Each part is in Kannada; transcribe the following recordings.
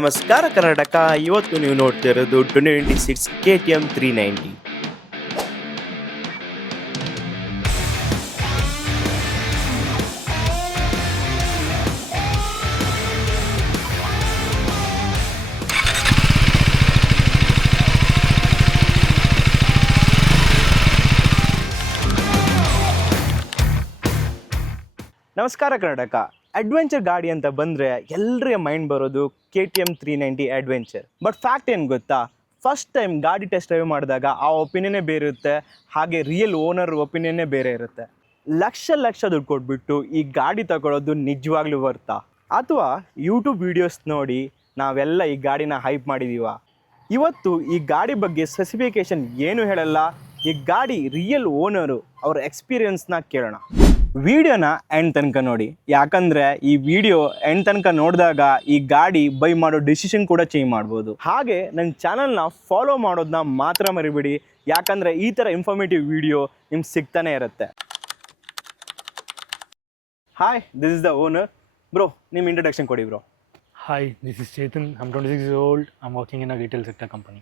ನಮಸ್ಕಾರ ಕರ್ನಾಟಕ. ಇವತ್ತು ನೀವು ನೋಡ್ತಿರೋದು 2026 KTM 390. ನಮಸ್ಕಾರ ಕರ್ನಾಟಕ. ಅಡ್ವೆಂಚರ್ ಗಾಡಿ ಅಂತ ಬಂದರೆ ಎಲ್ಲರಿಗೆ ಮೈಂಡ್ ಬರೋದು KTM 390 ಅಡ್ವೆಂಚರ್. ಬಟ್ ಫ್ಯಾಕ್ಟ್ ಏನು ಗೊತ್ತಾ, ಫಸ್ಟ್ ಟೈಮ್ ಗಾಡಿ ಟೆಸ್ಟ್ ಡ್ರೈವ್ ಮಾಡಿದಾಗ ಆ ಒಪಿನಿಯನ್ನೇ ಬೇರೆ ಇರುತ್ತೆ, ಹಾಗೆ ರಿಯಲ್ ಓನರ್ ಒಪಿನಿಯನ್ನೇ ಬೇರೆ ಇರುತ್ತೆ. ಲಕ್ಷ ದುಡ್ಡು ಕೊಟ್ಬಿಟ್ಟು ಈ ಗಾಡಿ ತಗೊಳ್ಳೋದು ನಿಜವಾಗ್ಲೂ ವರ್ತಾ, ಅಥವಾ ಯೂಟ್ಯೂಬ್ ವೀಡಿಯೋಸ್ ನೋಡಿ ನಾವೆಲ್ಲ ಈ ಗಾಡಿನ ಹೈಪ್ ಮಾಡಿದೀವ? ಇವತ್ತು ಈ ಗಾಡಿ ಬಗ್ಗೆ ಸ್ಪೆಸಿಫಿಕೇಶನ್ ಏನು ಹೇಳಲ್ಲ, ಈ ಗಾಡಿ ರಿಯಲ್ ಓನರು ಅವ್ರ ಎಕ್ಸ್ಪೀರಿಯನ್ಸ್ನ ಕೇಳೋಣ. ವಿಡಿಯೋನ ಎಂಡ್ ತನಕ ನೋಡಿ, ಯಾಕಂದರೆ ಈ ವಿಡಿಯೋ ಎಂಡ್ ತನಕ ನೋಡಿದಾಗ ಈ ಗಾಡಿ ಬೈ ಮಾಡೋ ಡಿಸಿಷನ್ ಕೂಡ ಚೇಂಜ್ ಮಾಡ್ಬೋದು. ಹಾಗೆ ನನ್ನ ಚಾನಲ್ನ ಫಾಲೋ ಮಾಡೋದನ್ನ ಮಾತ್ರ ಮರಿಬೇಡಿ, ಯಾಕಂದರೆ ಈ ಥರ ಇನ್ಫಾರ್ಮೇಟಿವ್ ವಿಡಿಯೋ ನಿಮ್ಗೆ ಸಿಗ್ತಾನೆ ಇರುತ್ತೆ. Hi, this is the owner. Bro, ನಿಮ್ಮ ಇಂಟ್ರೊಡಕ್ಷನ್ ಕೊಡಿ bro. Hi, this is Chetan. I'm 26 years old. I'm working in a retail sector company.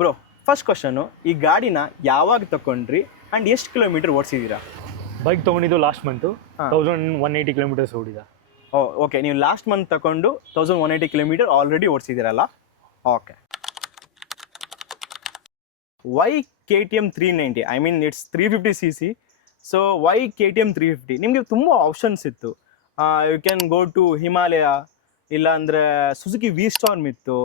Bro, first question, ಈ ಗಾಡಿನ ಯಾವಾಗ ತಗೊಂಡ್ರಿ ಆ್ಯಂಡ್ ಎಷ್ಟು ಕಿಲೋಮೀಟರ್ ಓಡಿಸಿದ್ದೀರಾ? ಬೈಕ್ ತೊಗೊಂಡಿದ್ದು ಲಾಸ್ಟ್ ಮಂತು 1180 ಕಿಲೋಮೀಟರ್ಸ್ ಓಡಿದೆ. ಓಕೆ, ನೀವು ಲಾಸ್ಟ್ ಮಂತ್ ತಗೊಂಡು 1180 ಕಿಲೋಮೀಟರ್ ಆಲ್ರೆಡಿ ಓಡಿಸಿದ್ದೀರಲ್ಲ? Okay. Why KTM 390? I mean it's 350cc. So why KTM 350? ನಿಮಗೆ ತುಂಬ ಆಪ್ಷನ್ಸ್ ಇತ್ತು. You can go to Himalaya, ಇಲ್ಲ ಅಂದರೆ ಸುಜುಕಿ V-Storm ಇತ್ತು,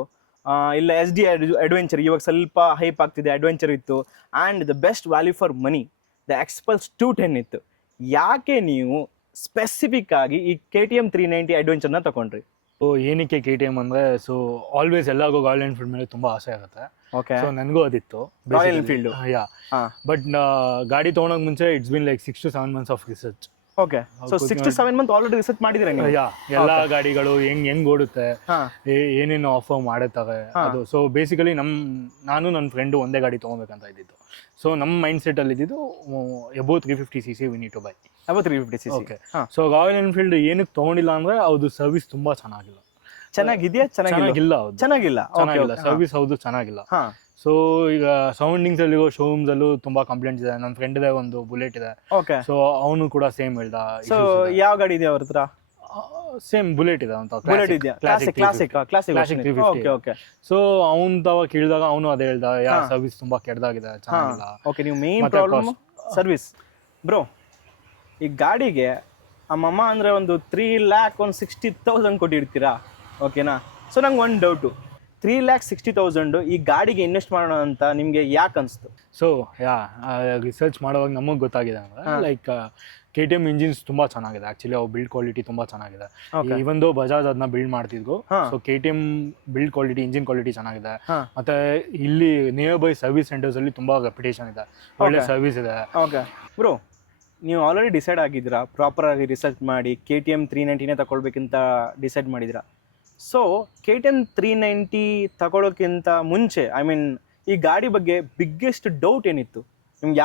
ಇಲ್ಲ SD ಅಡ್ವೆಂಚರ್, ಇವಾಗ ಸ್ವಲ್ಪ ಹೈಪ್ ಆಗ್ತಿದೆ, ಅಡ್ವೆಂಚರ್ ಇತ್ತು. And the best value for money the Xpulse 210 ಇತ್ತು. ಯಾಕೆ ನೀವು ಸ್ಪೆಸಿಫಿಕ್ ಆಗಿ ಈ KTM 390 ಅಡ್ವೆಂಚರ್ನ ತಗೊಂಡ್ರಿ? ಸೊ ಏನಕ್ಕೆ KTM ಅಂದರೆ, ಸೊ ಆಲ್ವೇಸ್ ಎಲ್ಲರಿಗೂ ರಾಯಲ್ ಎನ್ಫೀಲ್ಡ್ ಮೇಲೆ ತುಂಬ ಆಸೆ ಆಗುತ್ತೆ. ಓಕೆ, ಸೊ ನನಗೂ ಅದಿತ್ತು ರಾಯಲ್ ಎನ್ಫೀಲ್ಡ್. ಯಾ, ಬಟ್ ಗಾಡಿ ತೊಗೊಳೋಕೆ ಮುಂಚೆ it's been like 6 to 7 months of research. Okay, so 6 to 7 month already research ಮಾಡಿದ್ರೆ ನೀವು? ಯಾ, ಎಲ್ಲ ಗಾಡಿಗಳು ಹೆಂಗ್ ಓಡುತ್ತೆ, ಏನೇನು ಆಫರ್ ಮಾಡುತ್ತವೆ ಅದು. ಸೊ ಬೇಸಿಕಲಿ ನಾನು ನನ್ನ ಫ್ರೆಂಡು ಒಂದೇ ಗಾಡಿ ತೊಗೊಬೇಕಂತ ಇದ್ದಿದ್ದು. ಸೊ ನಮ್ಮ ಮೈಂಡ್ ಸೆಟ್ಟಲ್ಲಿ ಇದ್ದಿದ್ದು above 350cc we need to buy. Above 350cc. Okay. So Royal Enfield ಏನಕ್ಕೆ ತೊಗೊಂಡಿಲ್ಲ ಅಂದರೆ ಅವ್ರದ್ದು ಸರ್ವಿಸ್ ತುಂಬ ಚೆನ್ನಾಗಿಲ್ಲ. ಚೆನ್ನಾಗಿದೆಯಾ? ಚೆನ್ನಾಗಿಲ್ಲ ಸರ್ವಿಸ್, ಹೌದು ಚೆನ್ನಾಗಿಲ್ಲ. ಸೊ ಈಗ ಸರೌಂಡಿಂಗ್ಸ್ ಅಲ್ಲಿ ಶೋರೂಮ್ಸ್ ಅಲ್ಲೂ ತುಂಬಾ ಕಂಪ್ಲೇಂಟ್ಸ್ ಇದೆ. ನನ್ನ ಫ್ರೆಂಡ್ ಇದೆ, ಒಂದು ಬುಲೆಟ್ ಇದೆ. ಓಕೆ. ಸೊ ಅವನು ಕೂಡ ಸೇಮ್ ಹೇಳ್ದ. ಸೊ ಯಾವ ಗಾಡಿ ಇದೆ ಅವ್ರ ಹತ್ರ? ಸೇಮ್ ಬುಲೆಟ್ ಇದೆ ಅಂತ. ಬುಲೆಟ್ ಇದೆಯಾ? ಕ್ಲಾಸಿಕ್. Okay okay. ಸೊ ಅವನ್ ತವ ಕೇಳಿದಾಗ ಅವನು ಅದೇ ಹೇಳ್ದ, ಯಾ ಸರ್ವಿಸ್ ತುಂಬಾ ಕೆಟ್ಟದಾಗಿದೆ, ಚೆನ್ನಾಗಿಲ್ಲ. ಓಕೆ, ನೀವು ಮೇನ್ ಪ್ರಾಬ್ಲಮ್ ಸರ್ವಿಸ್. ಬ್ರೋ, ಈ ಗಾಡಿಗೆ ಅಮ್ಮಮ್ಮ ಅಂದ್ರೆ ಒಂದು 3,60,000 ಕೊಟ್ಟಿರ್ತೀರಾ, ಓಕೆನಾ? ಸೊ ನಂಗೆ ಒಂದು ಡೌಟು, 3,60,000 ಈ ಗಾಡಿಗೆ ಇನ್ವೆಸ್ಟ್ ಮಾಡೋಣ ಅಂತ ನಿಮಗೆ ಯಾಕೆ ಅನಿಸ್ತು? ಸೊ ಯಾ, ರಿಸರ್ಚ್ ಮಾಡುವಾಗ ನಮಗೆ ಗೊತ್ತಾಗಿದೆ ಅಂದರೆ, ಲೈಕ್ KTM ಇಂಜಿನ್ಸ್ ತುಂಬಾ ಚೆನ್ನಾಗಿದೆ. ಆಕ್ಚುಲಿ ಅವು ಬಿಲ್ಡ್ ಕ್ವಾಲಿಟಿ ತುಂಬಾ ಚೆನ್ನಾಗಿದೆ. ಇವನ್ ದೋ ಬಜಾಜ್ ಅದನ್ನ ಬಿಲ್ಡ್ ಮಾಡ್ತಿದ್ವು. So KTM build quality, engine quality ಚೆನ್ನಾಗಿದೆ. ಮತ್ತೆ ಇಲ್ಲಿ ನಿಯರ್ ಬೈ ಸರ್ವಿಸ್ ಸೆಂಟರ್ಸ್ ಅಲ್ಲಿ ತುಂಬಾ ರೆಪ್ಯುಟೇಷನ್ ಇದೆ, ಒಳ್ಳೆ ಸರ್ವಿಸ್ ಇದೆ. ಓಕೆ ಬ್ರೋ, ನೀವು ಆಲ್ರೆಡಿ ಡಿಸೈಡ್ ಆಗಿದ್ದೀರಾ, ಪ್ರಾಪರ್ ಆಗಿ ರಿಸರ್ಚ್ ಮಾಡಿ KTM 390ನೇ ತಗೊಳ್ಬೇಕಂತ ಡಿಸೈಡ್ ಮಾಡಿದ್ದೀರಾ. ಸೊ KTM 390 ತಗೊಳ್ಳೋಕ್ಕಿಂತ ಮುಂಚೆ, ಐ ಮೀನ್ ಈ ಗಾಡಿ ಬಗ್ಗೆ ಬಿಗ್ಗೆಸ್ಟ್ ಡೌಟ್ ಏನಿತ್ತು ನಿಮ್ಗೆ?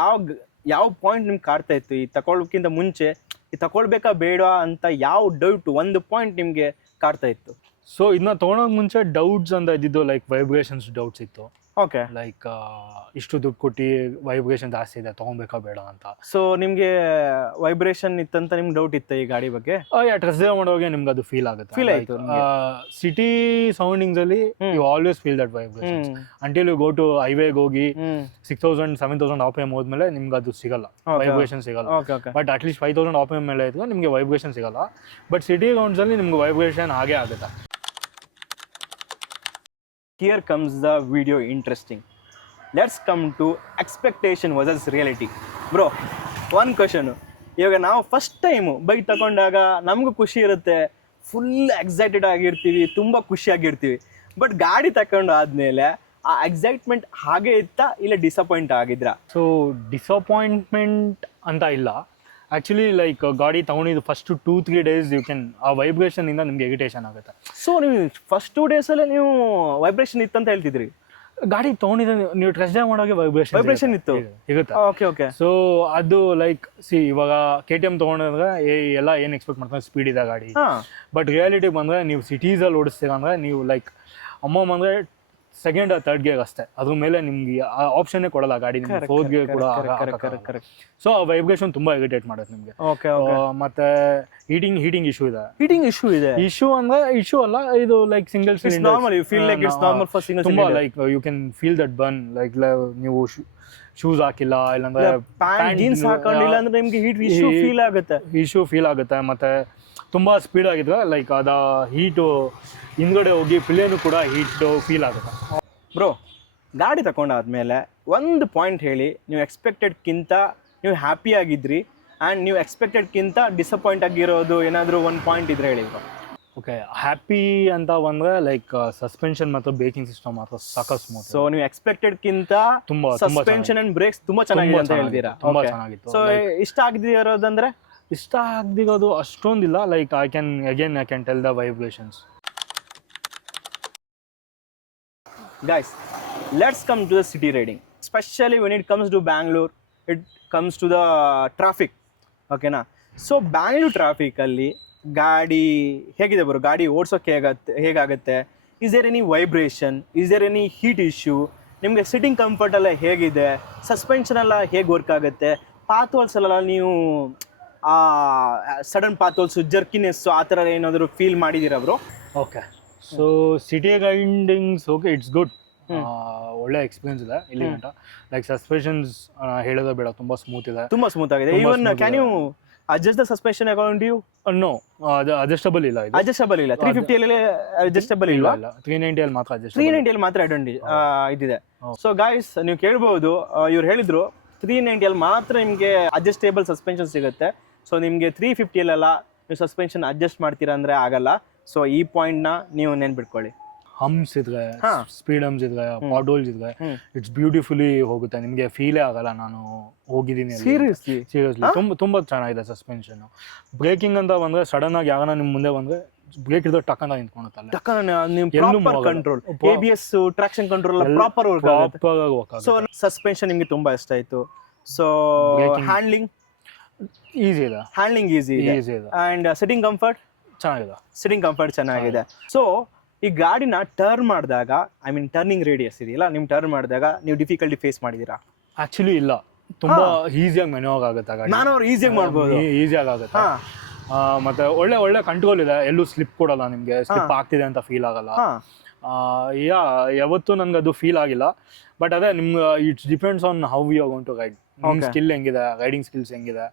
ಯಾವ ಪಾಯಿಂಟ್ ನಿಮ್ಗೆ ಕಾಡ್ತಾ ಇತ್ತು ಈ ತಗೊಳ್ಳೋಕ್ಕಿಂತ ಮುಂಚೆ? ಈ ತಗೊಳ್ಬೇಕಾ ಬೇಡ ಅಂತ ಯಾವ ಡೌಟ್, ಒಂದು ಪಾಯಿಂಟ್ ನಿಮಗೆ ಕಾಡ್ತಾ ಇತ್ತು? ಸೊ ಇದನ್ನ ತೊಗೊಳೋಕೆ ಮುಂಚೆ ಡೌಟ್ಸ್ ಅಂತ ಇದ್ದಿದ್ದು, ಲೈಕ್ ವೈಬ್ರೇಷನ್ಸ್ ಡೌಟ್ಸ್ ಇತ್ತು. ಓಕೆ, ಲೈಕ್ ಇಷ್ಟು ದುಡ್ಡು ಕೊಟ್ಟು ವೈಬ್ರೇಷನ್ ಜಾಸ್ತಿ ಇದೆ, ತೊಗೊಬೇಕಾ ಬೇಡ ಅಂತ. ಸೊ ನಿಮಗೆ ವೈಬ್ರೇಷನ್ ಇತ್ತಂತ ನಿಮ್ಗೆ ಡೌಟ್ ಇತ್ತು ಈ ಗಾಡಿ ಬಗ್ಗೆ? ಟ್ರೆಸ್ ಡ್ರೈವ್ ಮಾಡುವಾಗ ನಿಮ್ಗೆ ಅದು ಫೀಲ್ ಆಯಿತು. ಸಿಟಿ ಸರೌಂಡಿಂಗ್ಸ್ ಅಲ್ಲಿ you always feel that vibration until you go to ಹೈವೇಗೆ ಹೋಗಿ 6,000 7,000 RPM ಹೋದ್ಮೇಲೆ ನಿಮ್ಗೆ ಅದು ಸಿಗಲ್ಲ, ವೈಬ್ರೇಷನ್ ಸಿಗಲ್ಲ. ಬಟ್ ಅಟ್ಲೀಸ್ಟ್ 5,000 RPM ಮೇಲೆ ಇದ್ದರೆ ನಿಮಗೆ ವೈಬ್ರೇಷನ್ ಸಿಗಲ್ಲ. ಬಟ್ ಸಿಟಿ ರೌಂಡ್ಸ್ ಅಲ್ಲಿ ನಿಮ್ಗೆ ವೈಬ್ರೇಷನ್ ಆಗೇ ಆಗುತ್ತೆ. Here comes the video interesting. Let's come to expectation versus reality. Bro, one question. ಇವಾಗ ನಾವು ಫಸ್ಟ್ ಟೈಮು ಬೈಕ್ ತಗೊಂಡಾಗ ನಮಗೂ ಖುಷಿ ಇರುತ್ತೆ, ಫುಲ್ ಎಕ್ಸೈಟೆಡ್ ಆಗಿರ್ತೀವಿ, ತುಂಬ ಖುಷಿಯಾಗಿರ್ತೀವಿ. ಬಟ್ ಗಾಡಿ ತಗೊಂಡು ಆದಮೇಲೆ ಆ ಎಕ್ಸೈಟ್ಮೆಂಟ್ ಹಾಗೆ ಇತ್ತಾ, ಇಲ್ಲ ಡಿಸಪಾಯಿಂಟ್ ಆಗಿದ್ರಾ? ಸೊ ಡಿಸಪಾಯಿಂಟ್ಮೆಂಟ್ ಅಂತ ಇಲ್ಲ. ಆ್ಯಕ್ಚುಲಿ ಲೈಕ್ ಗಾಡಿ ತೊಗೊಂಡಿದ್ದು ಫಸ್ಟ್ 2-3 ಡೇಸ್ ಯು ಕ್ಯಾನ್, ಆ ವೈಬ್ರೇಷನಿಂದ ನಿಮ್ಗೆ ಇರಿಟೇಷನ್ ಆಗುತ್ತೆ. ಸೊ ನೀವು ಫಸ್ಟ್ 2 ಡೇಸಲ್ಲೇ ನೀವು ವೈಬ್ರೇಷನ್ ಇತ್ತಂತ ಹೇಳ್ತಿದ್ರಿ? ಗಾಡಿ ತೊಗೊಂಡಿದ್ದು ನೀವು ಟ್ರೆಸ್ ಡ್ರೈವ್ ಮಾಡೋಕೆ ವೈಬ್ರೇಷನ್ ಇತ್ತು ಇರುತ್ತೆ. Okay okay. ಸೊ ಅದು ಲೈಕ್ ಇವಾಗ KTM ತೊಗೊಂಡ್ರೆ ಎಲ್ಲ ಏನು ಎಕ್ಸ್ಪೆಕ್ಟ್ ಮಾಡ್ತಾರೆ, ಸ್ಪೀಡ್ ಇದೆ ಗಾಡಿ. ಬಟ್ ರಿಯಾಲಿಟಿ ಬಂದರೆ ನೀವು ಸಿಟೀಸಲ್ಲಿ ಓಡಿಸ್ತೀರ ಅಂದರೆ ನೀವು ಲೈಕ್ ಅಮ್ಮಮ್ಮ ಅಂದರೆ ಸೆಕೆಂಡ್ ಥರ್ಡ್ ಗೇರ್ ಅಷ್ಟೇ, ಅದ್ರ ಮೇಲೆ ನಿಮ್ಗೆ ಆಪ್ಷನ್ನೇ ಕೊಡಲ್ಲ ಗಾಡಿ, ನಿಮ್ಗೆ ಫೋರ್ತ್ ಗೇರ್ ಕೂಡ ಸೊ ಆ ವೈಬ್ರೇಷನ್ ತುಂಬಾ ಇರಿಟೇಟ್ ಮಾಡುತ್ತೆ ನಿಮಗೆ. ಮತ್ತೆ ಹೀಟಿಂಗ್ ಇಶ್ಯೂ ಇದೆ. ಇಶ್ಯೂ ಅಂದ್ರೆ ಇಶ್ಯೂ ಅಲ್ಲ, ಇದು ಲೈಕ್ ಸಿಂಗಲ್ ತುಂಬಾ like you can feel that burn, like ನೀವು ಶೂಸ್ ಹಾಕಿಲ್ಲ ಇಲ್ಲಾಂದ್ರೆ ಜೀನ್ಸ್ ಹಾಕೊಂಡಿಲ್ಲ ಅಂದ್ರೆ ನಿಮ್ಗೆ ಹೀಟ್ ಇಶ್ಯೂ ಫೀಲ್ ಆಗುತ್ತೆ. ಮತ್ತೆ ತುಂಬಾ ಸ್ಪೀಡ್ ಆಗಿದ್ರೆ ಲೈಕ್ ಅದ ಹೀಟು ಹಿಂದ್ಗಡೆ ಹೋಗಿ ಪಿಲೇನು ಕೂಡ ಹೀಟ್ ಫೀಲ್ ಆಗುತ್ತೆ. ಬ್ರೋ, ಗಾಡಿ ತಗೊಂಡಾದ್ಮೇಲೆ ಒಂದು ಪಾಯಿಂಟ್ ಹೇಳಿ, ನೀವು ಎಕ್ಸ್ಪೆಕ್ಟೆಡ್ಕಿಂತ ನೀವು ಹ್ಯಾಪಿ ಆಗಿದ್ರಿ ಆ್ಯಂಡ್ ನೀವು ಎಕ್ಸ್ಪೆಕ್ಟೆಡ್ಕಿಂತ ಡಿಸಪಾಯಿಂಟ್ ಆಗಿರೋದು ಏನಾದರೂ ಒಂದು ಪಾಯಿಂಟ್ ಇದ್ರೆ ಹೇಳಿ ಬ್ರೋ. ಓಕೆ, ಹ್ಯಾಪಿ ಅಂತ ಬಂದ್ರೆ ಲೈಕ್ ಸಸ್ಪೆನ್ಷನ್ ಮತ್ತು ಬ್ರೇಕಿಂಗ್ ಸಿಸ್ಟಮ್ ಮಾತ್ರ ಸಾಕಷ್ಟು ಸ್ಮೂತ್. ಸೊ ನೀವು ಎಕ್ಸ್ಪೆಕ್ಟೆಡ್ಕಿಂತ ತುಂಬಾ ಸಸ್ಪೆನ್ಷನ್ ಅಂಡ್ ಬ್ರೇಕ್ಸ್ ತುಂಬಾ ಚೆನ್ನಾಗಿದೆ ಅಂತ ಹೇಳ್ತೀರಾ. ತುಂಬಾ ಚೆನ್ನಾಗಿತ್ತು. ಸೊ ಇಷ್ಟ ಆಗದಿರೋದಂದ್ರೆ ಇಷ್ಟ ಆಗದಿರೋದು ಅಷ್ಟೊಂದಿಲ್ಲ, like I can tell the vibrations. Guys, let's come to the city riding, especially when it comes to Bangalore, it comes to the traffic. Okay na? So Bangalore traffic ಅಲ್ಲಿ ಗಾಡಿ ಹೇಗಿದೆ ಬರೋ, ಗಾಡಿ ಓಡಿಸೋಕೆ ಹೇಗಾಗುತ್ತೆ, is there any vibration, is there any heat issue, ನಿಮಗೆ ಸಿಟ್ಟಿಂಗ್ ಕಂಫರ್ಟ್ ಎಲ್ಲ ಹೇಗಿದೆ, ಸಸ್ಪೆನ್ಷನ್ ಎಲ್ಲ ಹೇಗೆ ವರ್ಕ್ ಆಗುತ್ತೆ, ಪಾತ್ ಹೋಲ್ಸ್ ಎಲ್ಲ ನೀವು ಸಡನ್ ಪಾತ್ ಹೋಲ್ಸು, ಜರ್ಕಿನೆಸ್ಸು ಆ ಥರ ಏನಾದರೂ ಫೀಲ್ ಮಾಡಿದ್ದೀರಾ bro? Okay, so city ridings okay, it's good, ಒಳ್ಳೆ ಎಕ್ಸ್ಪೀರಿಯನ್ಸ್ ಇದೆ ಇಲ್ಲಿ ಗಂಟ. ಲೈಕ್ ಸಸ್ಪೆನ್ಷನ್ಸ್ ಹೇಳೋದೇ ಬೇಡ, ತುಂಬಾ ಸ್ಮೂತ್ ಆಗಿದೆ. Even can you adjust the suspension according to you? No, adjustable ಇಲ್ಲ ಇದು. Adjustable ಇಲ್ಲ. 350 ಅಲ್ಲಿ adjustable ಇಲ್ಲ. 390 ಅಲ್ಲಿ ಮಾತ್ರ adjustable. 390 ಅಲ್ಲಿ ಮಾತ್ರ ಇದಿದೆ. ಸೊ ಗಾಯ್ಸ್, ನೀವು ಕೇಳ್ಬೋದು, ಇವ್ರು ಹೇಳಿದ್ರು 390 ಅಲ್ಲಿ ಮಾತ್ರ ನಿಮಗೆ ಅಡ್ಜಸ್ಟೇಬಲ್ ಸಸ್ಪೆನ್ಷನ್ ಸಿಗುತ್ತೆ. ಸೊ ನಿಮಗೆ 350 ಅಲ್ಲೆಲ್ಲ ನೀವು ಸಸ್ಪೆನ್ಷನ್ ಅಡ್ಜಸ್ಟ್ ಮಾಡ್ತೀರಾ ಅಂದ್ರೆ ಆಗಲ್ಲ. ಸೊ ಈ ಪಾಯಿಂಟ್ನ ನೀವು ನೆನ್ಪಿಟ್ಕೊಳ್ಳಿ. ಹಮ್ಸ್ ಇದ್ರೆ, ಸ್ಪೀಡ್ ಹಮ್ಸ್ ಇದ್ರೆ, ಪಾಟ್ ಹೋಲ್ಸ್ ಇದ್ರೆ ಇಟ್ಸ್ ಬ್ಯೂಟಿಫುಲಿ ಹೋಗುತ್ತೆ, ನಿಮಗೆ ಫೀಲೇ ಆಗಲ್ಲ ನಾನು ಹೋಗಿದ್ದೀನಿ. ಸೀರಿಯಸ್ಲಿ ತುಂಬಾ ಚೆನ್ನಾಗಿದೆ ಸಸ್ಪೆನ್ಷನ್. ಬ್ರೇಕಿಂಗ್ ಅಂತ ಬಂದ್ರೆ ಸಡನ್ ಆಗಿ ಯಾರನ್ನ ನಿಮ್ ಮುಂದೆ ಬಂದ್ರೆ ಬ್ರೇಕ್ ಇದ್ರೆ ಟಕ್ಕಂತ ನಿಂತ್ಕೊಳುತ್ತಲ್ಲ, control, ABS traction control proper work. So suspension ನಿಮ್ಗೆ ತುಂಬಾ ಇಷ್ಟ ಆಯ್ತು. ಸೊ ಹ್ಯಾಂಡ್ಲಿಂಗ್ ಈಸಿ ಇದೆ, ಈಸಿ ಇದೆ. ಅಂಡ್ ಸಿಟ್ಟಿಂಗ್ ಕಂಫರ್ಟ್ ಚೆನ್ನಾಗಿದೆ. ಸೊ ಈ ಗಾಡಿನ ಟರ್ನ್ ಮಾಡಿದಾಗ, ಐ ಮೀನ್ ಟರ್ನಿಂಗ್ ರೇಡಿಯಸ್ ಇದೆಯಲ್ಲ, ನೀವು ಟರ್ನ್ ಮಾಡಿದಾಗ ನೀವು ಡಿಫಿಕಲ್ಟಿ ಫೇಸ್ ಮಾಡಿದೀರಾ? ಆಕ್ಚುಲಿ ಇಲ್ಲ, ತುಂಬಾ ಈಸಿಯಾಗಿ ಮೆನುವಾಗ ಆಗುತ್ತೆ ಗಾಡಿ. ಅವ್ರು ಈಸಿಯಾಗಿ ಮಾಡ್ಬೋದು, ಈಸಿಯಾಗಿ ಆಗುತ್ತೆ. ಮತ್ತೆ ಒಳ್ಳೆ ಕಂಟ್ರೋಲ್ ಇದೆ, ಎಲ್ಲೂ ಸ್ಲಿಪ್ ಕೊಡಲ್ಲ, ನಿಮ್ಗೆ ಸ್ಲಿಪ್ ಆಗ್ತಿದೆ ಅಂತ ಫೀಲ್ ಆಗಲ್ಲ. ಯಾವತ್ತೂ ನನ್ಗೆ ಅದು ಫೀಲ್ ಆಗಿಲ್ಲ. ಬಟ್ ಅದೇ ನಿಮ್ಗೆ it's depends on how you are going to ride. Skill ಹೆಂಗಿದೆ, ರೈಡಿಂಗ್ ಸ್ಕಿಲ್ಸ್ ಹೆಂಗಿದೆ,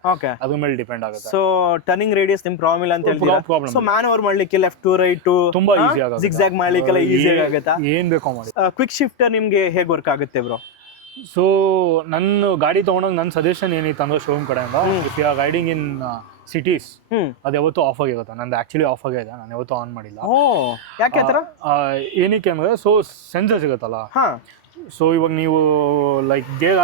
ಅದ್ರ ಮೇಲೆ ಡಿಪೆಂಡ್ ಆಗುತ್ತೆ. ಸೊ ಟರ್ನಿಂಗ್ ರೇಡಿಯಸ್ ನಿಮ್ ಪ್ರಾಬ್ಲಮ್ ಇಲ್ಲ ಅಂತ ಹೇಳ್ತೀರಾ? ಸೊ ಮ್ಯಾನ್ಓವರ್ ಮಾಡ್ಲಿಕ್ಕೆ ಲೆಫ್ಟ್ ಟು ರೈಟ್ ತುಂಬಾ ಈಸಿ ಆಗುತ್ತೆ, ಜಿಗ್ಜಾಗ್ ಮಾಡ್ಲಿಕ್ಕೆಲ್ಲ ಈಸಿ ಆಗುತ್ತೆ. ಏನ್ ಬೇಕೋ ಮಾಡಿ. ಕ್ವಿಕ್ ಶಿಫ್ಟರ್ ನಿಮ್ಗೆ ಹೇಗೆ ವರ್ಕ್ ಆಗುತ್ತೆ ಬ್ರೋ? ಸೊ ನನ್ನ ಗಾಡಿ ತಗೊಂಡಾಗ ನನ್ನ ಸಜೆಷನ್ ಏನಿತ್ತು ಅಂದ್ರೆ ಶೋರೂಮ್ ಕಡೆಯಿಂದ, if you are riding in cities ಅದು ಯಾವತ್ತೂ ಆಫ್ ಆಗಿರುತ್ತೆ. ನಂದು ಆಕ್ಚುಲಿ ಆಫ್ ಆಗಿದೆ, ನಾನು ಯಾವತ್ತೂ ಆನ್ ಮಾಡಿಲ್ಲ. ಯಾಕೆ ಆತರ? ಏನಕ್ಕೆ ಅಂದ್ರೆ ಸೊ ಸೆನ್ಸರ್ ಸಿಗುತ್ತಲ್ಲ. ಸೊ ಇವಾಗ ನೀವು ಲೈಕ್ ಗೇರ್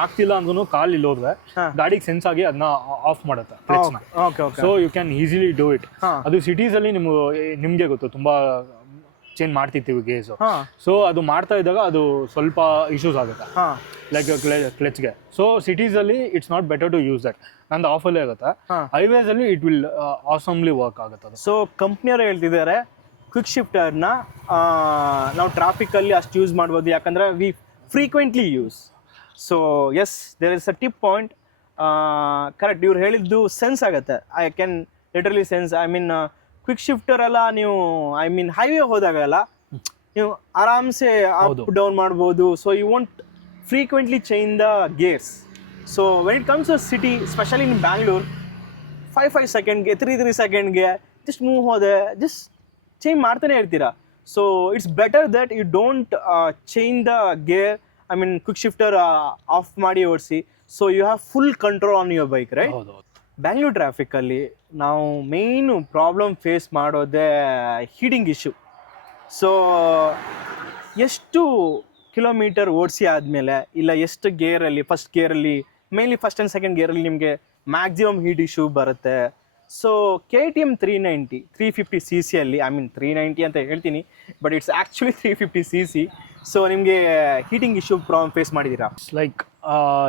ಹಾಕ್ತಿಲ್ಲ ಅಂದ್ರೂ ಕಾಲ್ ಇಲ್ಲಿ ಹೋದ್ರೆ ಗಾಡಿಗೆ ಸೆನ್ಸ್ ಆಗಿ ಅದನ್ನ ಆಫ್ ಮಾಡುತ್ತೆ ಕ್ಲಚ್ನ. So you can easily do it. ಅದು ಸಿಟೀಸ್ ಅಲ್ಲಿ ನಿಮ್ಗೆ ಗೊತ್ತು ತುಂಬಾ ಚೇಂಜ್ ಮಾಡ್ತಿರ್ತೀವಿ ಗೇರ್ಸು. ಸೊ ಅದು ಮಾಡ್ತಾ ಇದ್ದಾಗ ಅದು ಸ್ವಲ್ಪ ಇಶ್ಯೂಸ್ ಆಗುತ್ತೆ ಲೈಕ್ ಕ್ಲಚ್ಗೆ. ಸೊ ಸಿಟೀಸ್ ಅಲ್ಲಿ it's not better to use that. ನಂದು ಆಫಲ್ಲೇ ಆಗುತ್ತೆ. ಹೈವೇಸ್ ಅಲ್ಲಿ ಇಟ್ ವಿಲ್ ಆಸಮ್ಲಿ ವರ್ಕ್ ಆಗುತ್ತೆ ಅದು. ಸೊ ಕಂಪ್ನಿಯವರು ಹೇಳ್ತಿದ್ದಾರೆ ಕ್ವಿಕ್ ಶಿಫ್ಟರ್ನ ನಾವು ಟ್ರಾಫಿಕಲ್ಲಿ ಅಷ್ಟು ಯೂಸ್ ಮಾಡ್ಬೋದು, ಯಾಕಂದರೆ we frequently use. So yes, there is a tip point. Correct, ಇವ್ರು ಹೇಳಿದ್ದು ಸೆನ್ಸ್ ಆಗುತ್ತೆ. I can literally sense. I mean quick shifter ಎಲ್ಲ ನೀವು ಐ ಮೀನ್ ಹೈವೇ ಹೋದಾಗಲ್ಲ ನೀವು ಆರಾಮ್ಸೆ ಅಪ್ ಡೌನ್ ಮಾಡ್ಬೋದು. So you want frequently change the gears. So when it comes to city, specially in Bangalore, 5 ಸೆಕೆಂಡ್ಗೆ 3 ಸೆಕೆಂಡ್ಗೆ ಜಸ್ಟ್ ಮೂವ್ ಹೋದೆ, ಜಸ್ಟ್ ಚೇಂಜ್ ಮಾಡ್ತಾನೆ ಇರ್ತೀರಾ. So it's better that you don't change the gear. I mean quick shifter off ಮಾಡಿ ಓಡಿಸಿ. So you have full control on your bike, right? Bangalore ಟ್ರಾಫಿಕಲ್ಲಿ ನಾವು ಮೇಯ್ನು ಪ್ರಾಬ್ಲಮ್ ಫೇಸ್ ಮಾಡೋದೇ ಹೀಟಿಂಗ್ ಇಶ್ಯೂ. ಸೊ ಎಷ್ಟು ಕಿಲೋಮೀಟರ್ ಓಡಿಸಿ ಆದಮೇಲೆ, ಇಲ್ಲ ಎಷ್ಟು ಗೇರಲ್ಲಿ, ಫಸ್ಟ್ ಗೇರಲ್ಲಿ ಮೇನ್ಲಿ ಫಸ್ಟ್ ಆ್ಯಂಡ್ ಸೆಕೆಂಡ್ ಗೇರಲ್ಲಿ ನಿಮಗೆ ಮ್ಯಾಕ್ಸಿಮಮ್ ಹೀಟ್ ಇಶ್ಯೂ ಬರುತ್ತೆ. ಸೊ KTM 390 350cc ಅಲ್ಲಿ, ಐ ಮೀನ್ 390 ಅಂತ ಹೇಳ್ತೀನಿ but it's actually 350cc. So ನಿಮಗೆ ಹೀಟಿಂಗ್ ಇಶ್ಯೂ ಪ್ರಾಬ್ಲಮ್ ಫೇಸ್ ಮಾಡಿದ್ದೀರಾ? ಲೈಕ್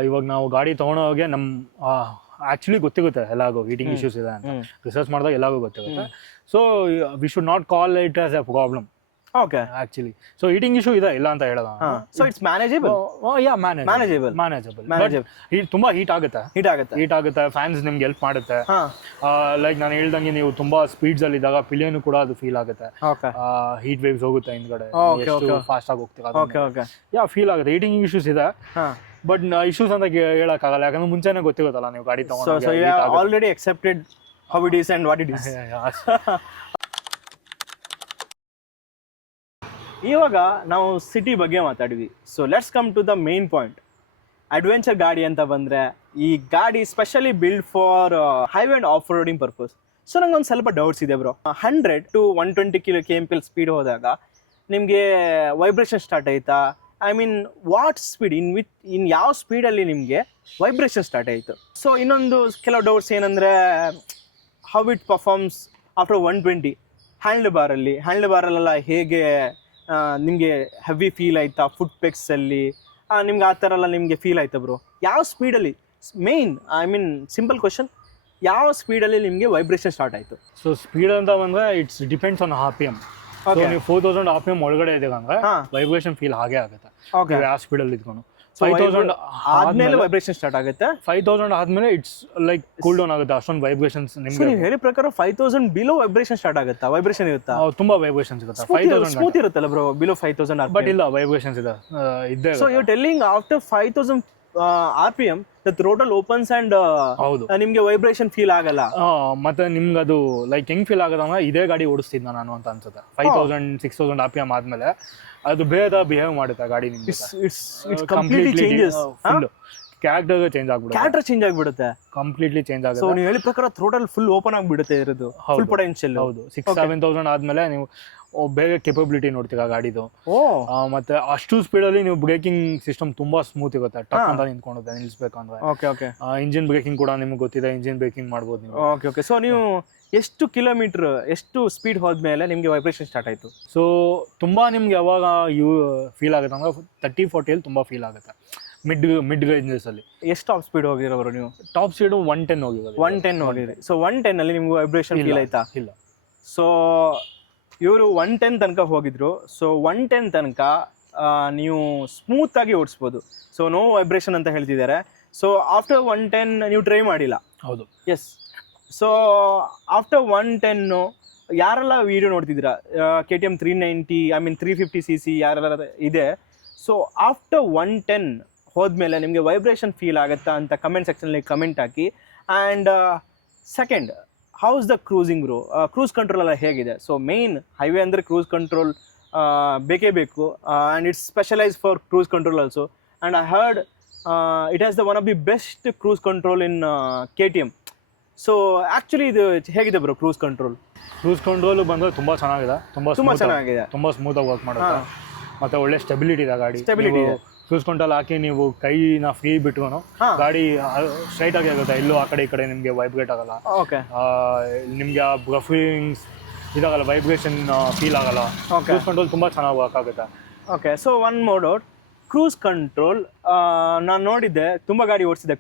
ಇವಾಗ ನಾವು ಗಾಡಿ ತೊಗೊಳೋಗೆ ನಮ್ಮ ಆ್ಯಕ್ಚುಲಿ ಗೊತ್ತಿರುತ್ತೆ ಎಲ್ಲಾಗೂ ಹೀಟಿಂಗ್ ಇಶ್ಯೂಸ್ ಇದೆ ಅಂತ. ರಿಸರ್ಚ್ ಮಾಡಿದಾಗ ಎಲ್ಲಾಗೂ ಗೊತ್ತಿರುತ್ತೆ. So we should not call it as A problem. Okay. Actually. So heating issue ಇದೆ, ಇಲ್ಲ ಅಂತ ಹೇಳೋಣ. So it's manageable. Yeah manageable. ತುಂಬಾ ಹೀಟ್ ಆಗುತ್ತೆ. ಫ್ಯಾನ್ಸ್ ನಿಮ್ಗೆ ಹೆಲ್ಪ್ ಮಾಡುತ್ತೆ. ಲೈಕ್ ನಾನು ಹೇಳ್ದಂಗೆ ನೀವು ತುಂಬಾ ಸ್ಪೀಡ್ಸ್ ಅಲ್ಲಿ ಇದ್ದಾಗ ಪಿಲಿಯನ್ ಕೂಡ ಅದು ಫೀಲ್ ಆಗುತ್ತೆ. ಹೀಟ್ ವೇವ್ಸ್ ಹೋಗುತ್ತೆ ಹಿಂದ್ಗಡೆ, ಫಾಸ್ಟ್ ಆಗಿ ಹೋಗ್ತೀರಾ, ಯಾ ಫೀಲ್ ಆಗುತ್ತೆ. ಹೀಟಿಂಗ್ ಇಶ್ಯೂಸ್ ಇದೆ, ಬಟ್ ಇಶ್ಯೂಸ್ ಅಂತ ಹೇಳಕ್ಕಾಗಲ್ಲ, ಯಾಕಂದ್ರೆ ಮುಂಚೆನೆ ಗೊತ್ತಿರುತ್ತಲ್ಲ ನೀವು ಗಾಡಿ ತಗೊಂಡು. Already accepted how it is and what it is. ಇವಾಗ ನಾವು ಸಿಟಿ ಬಗ್ಗೆ ಮಾತಾಡಿದ್ವಿ. So let's come to the main point. Adventure ಗಾಡಿ ಅಂತ ಬಂದರೆ ಈ ಗಾಡಿ specially build for highway and off roading purpose. So ನಂಗೆ ಒಂದು ಸ್ವಲ್ಪ ಡೌಟ್ಸ್ ಇದೆ ಬ್ರೋ. 100 to 120 km ಸ್ಪೀಡ್ ಹೋದಾಗ ನಿಮಗೆ ವೈಬ್ರೇಷನ್ ಸ್ಟಾರ್ಟ್ ಆಯ್ತಾ? ಐ ಮೀನ್ ವಾಟ್ ಸ್ಪೀಡ್, ಇನ್ ಯಾವ ಸ್ಪೀಡಲ್ಲಿ ನಿಮಗೆ ವೈಬ್ರೇಷನ್ ಸ್ಟಾರ್ಟ್ ಆಯಿತು? ಸೊ ಇನ್ನೊಂದು ಕೆಲವು ಡೌಟ್ಸ್ ಏನಂದರೆ how it performs after 120 hand ಬಾರಲ್ಲೆಲ್ಲ ಹೇಗೆ ನಿಮಗೆ ಹೆವಿ ಫೀಲ್ ಆಯ್ತಾ? ಫುಟ್ ಪೆಕ್ಸಲ್ಲಿ ನಿಮ್ಗೆ ಆ ಥರ ಎಲ್ಲ ನಿಮಗೆ ಫೀಲ್ ಆಯ್ತಾ ಬ್ರೋ? ಯಾವ ಸ್ಪೀಡಲ್ಲಿ main, I mean simple question, ಯಾವ ಸ್ಪೀಡಲ್ಲಿ ನಿಮಗೆ ವೈಬ್ರೇಷನ್ ಸ್ಟಾರ್ಟ್ ಆಯಿತು? ಸೊ ಸ್ಪೀಡ್ ಅಂತ ಬಂದರೆ ಇಟ್ಸ್ ಡಿಪೆಂಡ್ಸ್ ಆನ್ RPM. ನೀವು 4000 RPM ಒಳಗಡೆ ಇದೆ ಅಂದ್ರೆ ವೈಬ್ರೇಷನ್ ಫೀಲ್ ಹಾಗೆ ಆಗುತ್ತೆ. ಯಾವ ಸ್ಪೀಡಲ್ಲಿ ಇದ್ಕೊಂಡು 5000 ಆದ್ಮೇಲೆ ವೈಬ್ರೇಷನ್ ಸ್ಟಾರ್ಟ್ ಆಗುತ್ತೆ. 5000 ಆದ್ಮೇಲೆ ಇಟ್ಸ್ ಲೈಕ್ ಕೂಲ್ ಡೌನ್ ಆಗುತ್ತೆ. ಅಷ್ಟೊಂದು ವೈಬ್ರೇಷನ್ಸ್ ನಿಮ್ಗೆ ನೀವು ಹೇಳಿ ಪ್ರಕಾರ 5000 ಬಿಲೋ ವೈಬ್ರೇಷನ್ ಸ್ಟಾರ್ಟ್ ಆಗುತ್ತಾ? ವೈಬ್ರೇಷನ್ ಇರುತ್ತಾ? ತುಂಬಾ ವೈಬ್ರೇಷನ್ಸ್ ಇರುತ್ತೆ. 5000 ಸ್ಮೂತ್ ಇರುತ್ತಲ್ಲ ಬ್ರೋ ಬಿಲೋ 5000 ಬಟ್ ಇಲ್ಲ ವೈಬ್ರೇಷನ್ಸ್ ಇದೆ ಇದ್ದೇ. So you telling after 5000 RPM the throttle opens and ನಿಮಗೆ ವೈಬ್ರೇಷನ್ ಫೀಲ್ ಆಗಲ್ಲ. ಮತ್ತೆ ನಿಮ್ಗೆ ಅದು ಲೈಕ್ ಹೆಂಗ್ ಫೀಲ್ ಆಗುತ್ತೆ ಅಂದ್ರೆ ಇದೇ ಗಾಡಿ ಓಡಿಸ್ತಿದ್ನ ನಾನು ಅಂತ ಅನ್ಸುತ್ತೆ. 5000 6000 RPM ಆದ್ಮೇಲೆ ಅದು ಬೇಗ ಬಿಹೇವ್ ಮಾಡುತ್ತೆ ಗಾಡಿ ನಿಮ್ಗೆ. It's completely changes. Character change ಆಗ್ಬಿಡುತ್ತೆ. ಕಂಪ್ಲೀಟ್ಲಿ ಚೇಂಜ್ ಆಗುತ್ತೆ. ಸೊ ನೀವು ಹೇಳಿದ ಪ್ರಕಾರ ಥ್ರೋಟಲ್ ಫುಲ್ ಓಪನ್ ಆಗಿಬಿಡುತ್ತೆ ಇರೋದು, ಫುಲ್ ಪೊಟೆನ್ಷಿಯಲ್. ಹೌದು. 6,000-7,000 ಆದ್ಮೇಲೆ ನೀವು ಬೇಗ ಕೆಪಬಿಲಿಟಿ ನೋಡ್ತೀರಾ ಗಾಡಿದು. ಮತ್ತೆ ಅಷ್ಟು ಸ್ಪೀಡಲ್ಲಿ ನೀವು ಬ್ರೇಕಿಂಗ್ ಸಿಸ್ಟಮ್ ತುಂಬಾ ಸ್ಮೂತ್ ಇರುತ್ತೆ. ಟಕ್ ಅಂತ ನಿಂತ್ಕೊಂಡುತ್ತೆ ನಿಲ್ಸ್ಬೇಕಂದ್ರೆ. ಇಂಜಿನ್ ಬ್ರೇಕಿಂಗ್ ಕೂಡ ನಿಮ್ಗೆ ಗೊತ್ತಿದೆ, ಇಂಜಿನ್ ಬ್ರೇಕಿಂಗ್ ಮಾಡ್ಬೋದು ನೀವು. ಸೊ ನೀವು ಎಷ್ಟು ಕಿಲೋಮೀಟರ್ ಎಷ್ಟು ಸ್ಪೀಡ್ ಹೋದ್ಮೇಲೆ ನಿಮ್ಗೆ ವೈಬ್ರೇಷನ್ ಸ್ಟಾರ್ಟ್ ಆಯ್ತು? ಸೊ ತುಂಬಾ ನಿಮ್ಗೆ ಯಾವಾಗ ಫೀಲ್ ಆಗುತ್ತೆ ಅಂದ್ರೆ 30-40 ತುಂಬಾ ಫೀಲ್ ಆಗುತ್ತೆ. ಮಿಡ್ ರೇಂಜಸ್ ಅಲ್ಲಿ. ಎಷ್ಟು ಟಾಪ್ ಸ್ಪೀಡ್ ಹೋಗಿರೋರು ನೀವು? ಟಾಪ್ ಸ್ಪೀಡ್ 110 ಹೋಗಿರೋದು. 110 ಹೋಗಿರಿ. ಸೊ 110 ಅಲ್ಲಿ ನಿಮ್ಗೆ ವೈಬ್ರೇಷನ್ ಫೀಲ್ ಆಯ್ತಾ? ಇಲ್ಲ. ಸೊ ಇವರು 110 ತನಕ ಹೋಗಿದ್ರು. ಸೊ 110 ತನಕ ನೀವು ಸ್ಮೂತ್ ಆಗಿ ಓಡಿಸ್ಬೋದು. ಸೊ ನೋ ವೈಬ್ರೇಷನ್ ಅಂತ ಹೇಳ್ತಿದ್ದಾರೆ. ಸೊ ಆಫ್ಟರ್ 110 ನೀವು ಟ್ರೈ ಮಾಡಿಲ್ಲ? ಹೌದು. ಎಸ್. ಸೊ ಆಫ್ಟರ್ 110 ಯಾರೆಲ್ಲ ವಿಡಿಯೋ ನೋಡ್ತಿದ್ದೀರಾ KTM 390 ಐ ಮೀನ್ 350cc ಯಾರೆಲ್ಲ ಇದೆ, ಸೊ ಆಫ್ಟರ್ 110 ಹೋದ್ಮೇಲೆ ನಿಮಗೆ ವೈಬ್ರೇಷನ್ ಫೀಲ್ ಆಗುತ್ತಾ ಅಂತ ಕಮೆಂಟ್ ಸೆಕ್ಷನಲ್ಲಿ comment hockey. And second, house the cruising bro? Cruise control ಎಲ್ಲ ಹೇಗಿದೆ? ಸೊ ಮೇನ್ ಹೈವೇ ಅಂದರೆ ಕ್ರೂಸ್ ಕಂಟ್ರೋಲ್ ಬೇಕೇ ಬೇಕು. And it's specialise for cruise control also. And I heard it has the one of the best cruise control in KTM. So actually ಇದು ಹೇಗಿದೆ bro cruise control? Cruise control ಬಂದರೆ ತುಂಬ ಚೆನ್ನಾಗಿದೆ. ತುಂಬ ಚೆನ್ನಾಗಿದೆ. ತುಂಬ ಸ್ಮೂತಾಗಿ ವರ್ಕ್ ಮಾಡುತ್ತೆ. ಮತ್ತು ಒಳ್ಳೆ ಸ್ಟೆಬಿಲಿಟಿ ಇದೆ ಗಾಡಿ. ಸ್ಟೆಬಿಲಿಟಿ ಇದೆ. ಕ್ರೂಸ್ ಕಂಟ್ರೋಲ್ ಹಾಕಿ ನೀವು ಕೈನ ಫ್ರೀ ಬಿಟ್ಕೊಂಡು ಗಾಡಿ ಸ್ಟ್ರೈಟ್ ಆಗಿ ಆಗುತ್ತೆ. ಎಲ್ಲೂ ಆ ಕಡೆ ಈ ಕಡೆ ನಿಮಗೆ ವೈಬ್ರೇಟ್ ಆಗಲ್ಲ. ಓಕೆ. ನಿಮಗೆ ಆ ಬಫರಿಂಗ್ಸ್ ಇದಾಗಲ್ಲ, ವೈಬ್ರೇಷನ್ ಫೀಲ್ ಆಗಲ್ಲ. ಕ್ರೂಸ್ ಕಂಟ್ರೋಲ್ ತುಂಬ ಚೆನ್ನಾಗಿ ವರ್ಕ್ ಆಗುತ್ತೆ. Okay. So one more doubt, cruise control ನಾನು ನೋಡಿದ್ದೆ, ತುಂಬ ಗಾಡಿ ಓಡಿಸಿದೆ.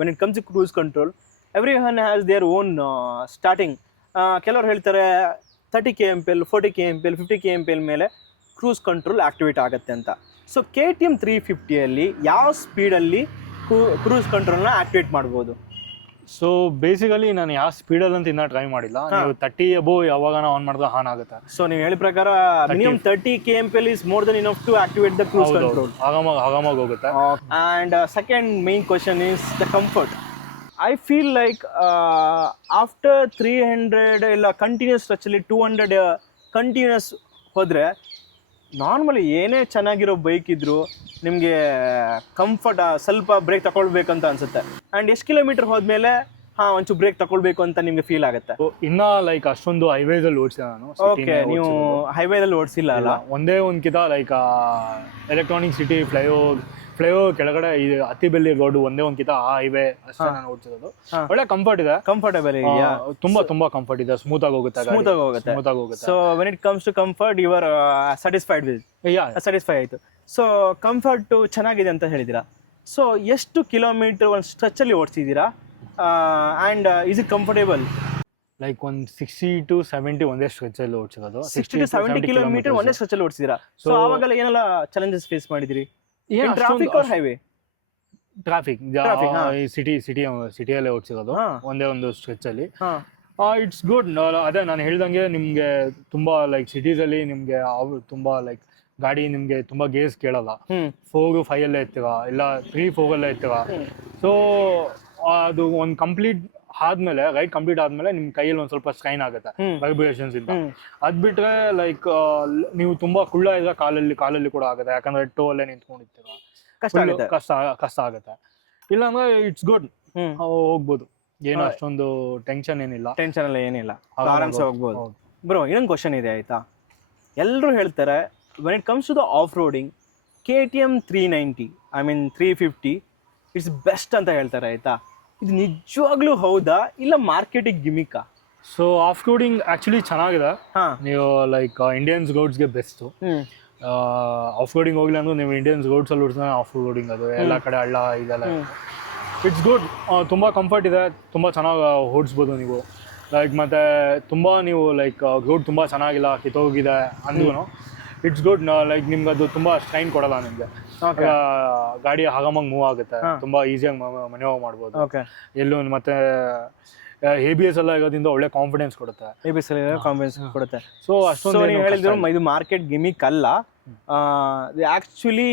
When it comes to cruise control everyone has their own starting. ಕೆಲವರು ಹೇಳ್ತಾರೆ 30 kmpl 40 kmpl 50 kmpl ಮೇಲೆ ಕ್ರೂಸ್ ಕಂಟ್ರೋಲ್ ಆಕ್ಟಿವೇಟ್ ಆಗುತ್ತೆ ಅಂತ. ಸೊ KTM 350 ಯಾವ ಸ್ಪೀಡಲ್ಲಿ ಕ್ರೂಸ್ ಕಂಟ್ರೋಲ್ನ ಆಕ್ಟಿವೇಟ್ ಮಾಡ್ಬೋದು? ಸೊ ಬೇಸಿಕಲಿ ನಾನು ಯಾವ ಸ್ಪೀಡಲ್ಲಿ ಅಂತ ಇನ್ನೂ ಟ್ರೈ ಮಾಡಿಲ್ಲ. ನೀವು 30 above ಯಾವಾಗ ಆನ್ ಮಾಡಿದ್ರೆ ಆನ್ ಆಗುತ್ತೆ. ಸೊ ನೀವು ಹೇಳಿ ಪ್ರಕಾರ minimum 30 kmpl is more than enough to activate the cruise control. ಆಗಾಮಾಗಿ ಹೋಗುತ್ತೆ. And second main question is the comfort. I feel like after 300 ಇಲ್ಲ ಕಂಟಿನ್ಯೂಸ್ ಟಚಲ್ಲಿ 200 ಕಂಟಿನ್ಯೂಸ್ ಹೋದರೆ ನಾರ್ಮಲಿ ಏನೇ ಚೆನ್ನಾಗಿರೋ ಬೈಕ್ ಇದ್ದರೂ ನಿಮಗೆ ಕಂಫರ್ಟ್ ಸ್ವಲ್ಪ ಬ್ರೇಕ್ ತಗೊಳ್ಬೇಕಂತ ಅನಿಸುತ್ತೆ. ಆ್ಯಂಡ್ ಎಷ್ಟು ಕಿಲೋಮೀಟರ್ ಹೋದ್ಮೇಲೆ ಒಂಚೂರು ಬ್ರೇಕ್ ತಗೊಳ್ಬೇಕು ಅಂತ ನಿಮಗೆ ಫೀಲ್ ಆಗುತ್ತೆ? ಇನ್ನ ಲೈಕ್ ಅಷ್ಟೊಂದು ಹೈವೇದಲ್ಲಿ ಓಡಿಸಿದೆ ನಾನು. ಓಕೆ. ನೀವು ಹೈವೇದಲ್ಲಿ ಓಡಿಸಿಲ್ಲ ಅಲ್ಲ? ಒಂದೇ ಒಂದ್ಕಿತ ಲೈಕ್ ಎಲೆಕ್ಟ್ರಾನಿಕ್ ಸಿಟಿ ಫ್ಲೈಓವರ್ ಕೆಳಗಡೆ ಅತ್ತಿಬೆಲ್ಲಿ ರೋಡ್ ಒಂದೇ ಒಂದ್ಕಿತ ಆ ಹೈವೇ ಅಷ್ಟೇ ನಾನು ಓಡಿಸಿರೋದು. ಒಳ್ಳೆ ಕಂಫರ್ಟ್ ಇದೆ. ಕಂಫರ್ಟಬಲ್ ಇದೆಯಾ? ತುಂಬಾ ಕಂಫರ್ಟ್ ಇದೆ. ಸ್ಮೂತ್ ಆಗಿ ಹೋಗುತ್ತೆ. So when it comes to comfort you are satisfied with? Satisfy ಆಯಿತು. ಸೊ ಕಂಫರ್ಟು ಚೆನ್ನಾಗಿದೆ ಅಂತ ಹೇಳಿದ್ದೀರಾ. ಸೊ ಎಷ್ಟು ಕಿಲೋಮೀಟರ್ ಒಂದು ಸ್ಟ್ರೆಚಲ್ಲಿ ಓಡಿಸಿದ್ದೀರಾ? And is it comfortable? Like ಒಂದು 60 to 70 ಒಂದೇ ಸ್ಟ್ರೆಚ್ ಅಲ್ಲಿ ಓಡಿಸಿರೋದು. 60 to 70 ಕಿಲೋಮೀಟರ್ ಒಂದೇ ಸ್ಟ್ರೆಚ್ ಅಲ್ಲಿ ಓಡಿಸಿದಿರಾ? ಸೊ ಆವಾಗೆಲ್ಲ ಏನೆಲ್ಲ ಚಾಲೆಂಜಸ್ ಫೇಸ್ ಮಾಡಿದ್ರಿ? Traffic or highway? ಟ್ರಾಫಿಕ್ ಈ ಸಿಟಿಯಲ್ಲೇ ಓಡಿಸಿರೋದು ಒಂದೇ ಒಂದು ಸ್ಟ್ರೆಚ್ ಅಲ್ಲಿ. It's good. ಅದೇ ನಾನು ಹೇಳ್ದಂಗೆ ನಿಮ್ಗೆ ತುಂಬಾ ಲೈಕ್ ಸಿಟೀಸ್ ಅಲ್ಲಿ ನಿಮ್ಗೆ ತುಂಬಾ ಲೈಕ್ ಗಾಡಿ ನಿಮ್ಗೆ ತುಂಬಾ ಗೇರ್ಸ್ ಕೇಳಲ್ಲ. 4, 5 ಅಲ್ಲೇ ಇರ್ತೀರಾ, ಇಲ್ಲ 3, 4 ಅಲ್ಲೇ ಇರ್ತೀರಾ. ಸೊ ಅದು ಒಂದು ರೈಡ್ ಕಂಪ್ಲೀಟ್ ಆದ್ಮೇಲೆ ನಿಮ್ ಕೈಯಲ್ಲಿ ಒಂದ್ ಸ್ವಲ್ಪ ಸ್ಟ್ರೈನ್ ಆಗುತ್ತೆ ವೈಬ್ರೇಷನ್ಸ್ ಇಂದ. ಅದ್ ಬಿಟ್ರೆ ಲೈಕ್ ನೀವು ತುಂಬಾ ಕುಳ್ಳ ಇದ್ರೆ ಕಾಲಲ್ಲಿ ಕೂಡ ಆಗುತ್ತೆ, ಯಾಕಂದ್ರೆ ಟೋ ಅಲ್ಲೇ ನಿಂತ್ಕೊಂಡಿರ್ತೀರಾ, ಕಷ್ಟ ಆಗುತ್ತೆ. ಇಲ್ಲಾಂದ್ರೆ ಇಟ್ಸ್ ಗುಡ್, ಹೋಗ್ಬೋದು, ಏನು ಅಷ್ಟೊಂದು ಟೆನ್ಷನ್ ಎಲ್ಲ ಏನಿಲ್ಲ, ಆರಾಮ್ಸೆ ಹೋಗ್ಬೋದು. ಬ್ರೋ ಇನ್ನೊಂದು ಕ್ವಶನ್ ಇದೆ ಆಯ್ತಾ. ಎಲ್ಲರೂ ಹೇಳ್ತಾರೆ when it comes to the off roading KTM 390 I mean 350 it's best ಅಂತ ಹೇಳ್ತಾರೆ ಆಯ್ತಾ. ಇದು ನಿಜವಾಗ್ಲೂ ಹೌದಾ ಇಲ್ಲ ಮಾರ್ಕೆಟಿಂಗ್ ಗಿಮಿಕಾ? ಸೊ ಆಫ್ ರೋಡಿಂಗ್ ಆಕ್ಚುಲಿ ಚೆನ್ನಾಗಿದೆ. ನೀವು ಲೈಕ್ ಇಂಡಿಯನ್ಸ್ ರೋಡ್ಸ್ಗೆ ಬೆಸ್ಟ್. ಆಫ್ ರೋಡಿಂಗ್ ಹೋಗಿಲ್ಲ ಅಂದ್ರೆ ನೀವು ಇಂಡಿಯನ್ಸ್ ರೋಡ್ಸ್ ಅಲ್ಲಿ ಓಡಿಸಿದ್ರೆ ಆಫ್ ರೋಡಿಂಗ್ ಅದು ಎಲ್ಲ ಕಡೆ ಹಳ್ಳ ಇದೆಲ್ಲ. It's good. ತುಂಬ ಕಂಫರ್ಟ್ ಇದೆ, ತುಂಬ ಚೆನ್ನಾಗಿ ಓಡಿಸ್ಬೋದು ನೀವು. ಲೈಕ್ ಮತ್ತೆ ತುಂಬ ನೀವು ಲೈಕ್ ರೋಡ್ ತುಂಬ ಚೆನ್ನಾಗಿಲ್ಲ, ಕಿತ್ತೋಗಿದೆ ಅಂದ್ರೂ ಇಟ್ಸ್ ಗುಡ್. ಲೈಕ್ ನಿಮ್ಗೆ ಅದು ತುಂಬ ಸ್ಟ್ರೈನ್ ಕೊಡಲ್ಲ ನಿಮಗೆ. ಗಾಡಿ ಆರಾಮಾಗಿ ಮೂವ್ ಆಗುತ್ತೆ, ತುಂಬ ಈಸಿಯಾಗಿ ಮನೆಯೋ ಮಾಡ್ಬೋದು. ಎಲ್ಲೂ ಮತ್ತೆ ABS ಎಲ್ಲ ಇರೋದ್ರಿಂದ ಒಳ್ಳೆ ಕಾನ್ಫಿಡೆನ್ಸ್ ಕೊಡುತ್ತೆ. ಸೊ ಅಷ್ಟೊಂದು ಹೇಳಿದ್ರು ಇದು ಮಾರ್ಕೆಟ್ ಗಿಮಿಕ್ ಅಲ್ಲ, ಆಕ್ಚುಲಿ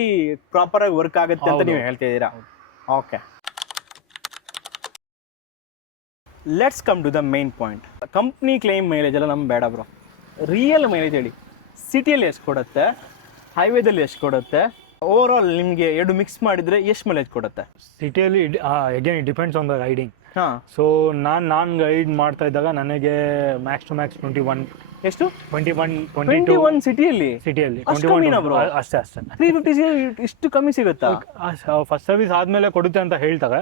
ಪ್ರಾಪರ್ ಆಗಿ ವರ್ಕ್ ಆಗುತ್ತೆ ಅಂತ ನೀವು ಹೇಳ್ತಾ ಇದ್ದೀರಾ. Okay, let's come to the main point. Company claim mileage ಎಲ್ಲ ನಮ್ಗೆ ಬೇಡ ಬ್ರೋ, ರಿಯಲ್ ಮೈಲೇಜ್ ಹೇಳಿ. ಸಿಟಿಯಲ್ಲಿ ಎಷ್ಟು ಕೊಡುತ್ತೆ, ಹೈವೇದಲ್ಲಿ ಎಷ್ಟು ಕೊಡುತ್ತೆ, ಓವರ್ ಆಲ್ ನಿಮಗೆ ಎರಡು ಮಿಕ್ಸ್ ಮಾಡಿದ್ರೆ ಎಷ್ಟು ಮೈಲೇಜ್ ಕೊಡುತ್ತೆ? ಸಿಟಿಯಲ್ಲಿ again it depends on the riding. So ನಾನು ರೈಡ್ ಮಾಡ್ತಾ ಇದ್ದಾಗ ನನಗೆ ಮ್ಯಾಕ್ಸ್ ಟು ಮ್ಯಾಕ್ಸ್ 21. ಎಷ್ಟು? 21 ಸಿಟಿಯಲ್ಲಿ 21 ಅಷ್ಟೇ. 350 ಇಷ್ಟು ಕಮ್ಮಿ ಸಿಗುತ್ತಾ? ಫಸ್ಟ್ ಸರ್ವಿಸ್ ಆದ್ಮೇಲೆ ಕೊಡುತ್ತೆ ಅಂತ ಹೇಳ್ತಾರೆ.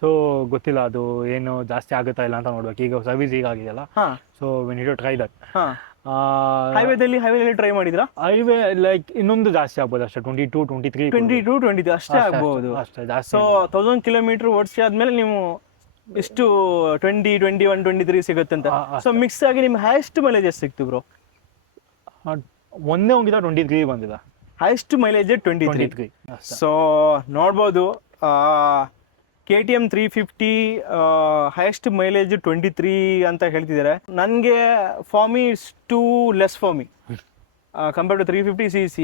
ಸೊ ಗೊತ್ತಿಲ್ಲ ಅದು ಏನು ಜಾಸ್ತಿ ಆಗುತ್ತಾ ಇಲ್ಲ ಅಂತ ನೋಡ್ಬೇಕು. ಈಗ ಸರ್ವಿಸ್ ಈಗ ಆಗಿದೆಯಲ್ಲ, so we need to try that. ಹೈವೇದಲ್ಲಿ ಟ್ರೈ ಮಾಡಿದ್ರಾ? ಹೈವೇ ಲೈಕ್ ಇನ್ನೊಂದು ಜಾಸ್ತಿ ಆಗ್ಬೋದು ಅಷ್ಟೇ, 22, 23 ಅಷ್ಟೇ ಆಗ್ಬೋದು ಅಷ್ಟೇ ಜಾಸ್ತಿ. ಸೊ 1000 ಕಿಲೋಮೀಟರ್ ಓಡಿಸಿ ಆದ್ಮೇಲೆ ನೀವು ಇಷ್ಟು 20, 21, 23 ಸಿಗುತ್ತೆ ಅಂತ. ಸೊ ಮಿಕ್ಸ್ ಆಗಿ ನಿಮ್ಗೆ ಹೈಯೆಸ್ಟ್ ಮೈಲೇಜ್ ಎಷ್ಟು ಸಿಕ್ತು ಬ್ರೋ? ಒಂದೇ ಹೋಗಿದ 23 ಬಂದಿದೆ. Highest mileage 23. ಸೊ ನೋಡ್ಬೋದು KTM 350 ಹೈಯೆಸ್ಟ್ ಮೈಲೇಜ್ 23 ಅಂತ ಹೇಳ್ತಿದ್ದಾರೆ. ನನಗೆ for me it's too less for me compare to 350cc.